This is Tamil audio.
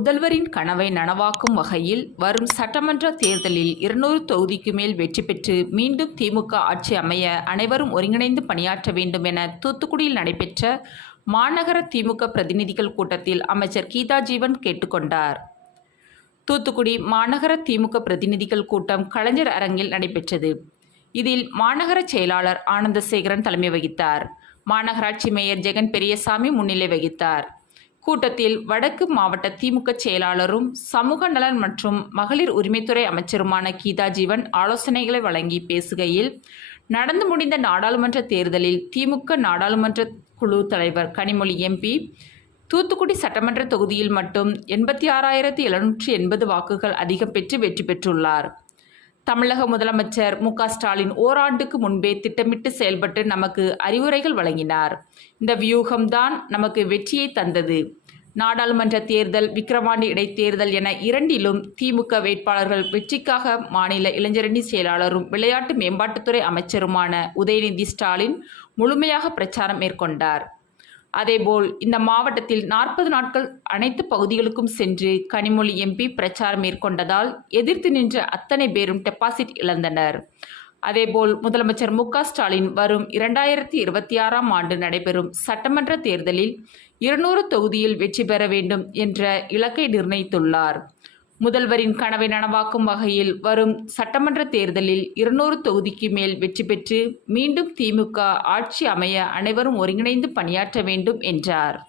முதல்வரின் கனவை நனவாக்கும் வகையில் வரும் சட்டமன்ற தேர்தலில் 200 தொகுதிக்கு மேல் வெற்றி பெற்று மீண்டும் திமுக ஆட்சி அமைய அனைவரும் ஒருங்கிணைந்து பணியாற்ற வேண்டும் என தூத்துக்குடியில் நடைபெற்ற மாநகர திமுக பிரதிநிதிகள் கூட்டத்தில் அமைச்சர் கீதா ஜீவன் கேட்டுக்கொண்டார். தூத்துக்குடி மாநகர திமுக பிரதிநிதிகள் கூட்டம் கலைஞர் அரங்கில் நடைபெற்றது. இதில் மாநகர செயலாளர் ஆனந்தசேகரன் தலைமை வகித்தார். மாநகராட்சி மேயர் ஜெகன் பெரியசாமி முன்னிலை வகித்தார். கூட்டத்தில் வடக்கு மாவட்ட திமுக செயலாளரும் சமூக நலன் மற்றும் மகளிர் உரிமைத்துறை அமைச்சருமான கீதா ஜீவன் ஆலோசனைகளை வழங்கி பேசுகையில், நடந்து முடிந்த நாடாளுமன்ற தேர்தலில் திமுக நாடாளுமன்ற குழு தலைவர் கனிமொழி எம்பி தூத்துக்குடி சட்டமன்ற தொகுதியில் மட்டும் 86,780 வாக்குகள் அதிகம் பெற்று வெற்றி பெற்றுள்ளார். தமிழக முதலமைச்சர் மு.க. ஸ்டாலின் ஓராண்டுக்கு முன்பே திட்டமிட்டு செயல்பட்டு நமக்கு அறிவுரைகள் வழங்கினார். இந்த வியூகம்தான் நமக்கு வெற்றியை தந்தது. நாடாளுமன்ற தேர்தல், விக்கிரவாண்டி இடைத்தேர்தல் என இரண்டிலும் திமுக வேட்பாளர்கள் வெற்றிக்காக மாநில இளைஞரணி செயலாளரும் விளையாட்டு மேம்பாட்டுத்துறை அமைச்சருமான உதயநிதி ஸ்டாலின் முழுமையாக பிரச்சாரம் மேற்கொண்டார். அதேபோல் இந்த மாவட்டத்தில் 40 நாட்கள் அனைத்து பகுதிகளுக்கும் சென்று கனிமொழி எம்பி பிரச்சாரம் மேற்கொண்டதால் எதிர்த்து நின்ற அத்தனை பேரும் டெபாசிட் இழந்தனர். அதேபோல் முதலமைச்சர் மு.க. ஸ்டாலின் வரும் 2026ஆம் ஆண்டு நடைபெறும் சட்டமன்ற தேர்தலில் 200 தொகுதியில் வெற்றி பெற வேண்டும் என்ற இலக்கை நிர்ணயித்துள்ளார். முதல்வரின் கனவை நனவாக்கும் வகையில் வரும் சட்டமன்ற தேர்தலில் 200 தொகுதிக்கு மேல் வெற்றி பெற்று மீண்டும் திமுக ஆட்சி அமைய அனைவரும் ஒருங்கிணைந்து பணியாற்ற வேண்டும் என்றார்.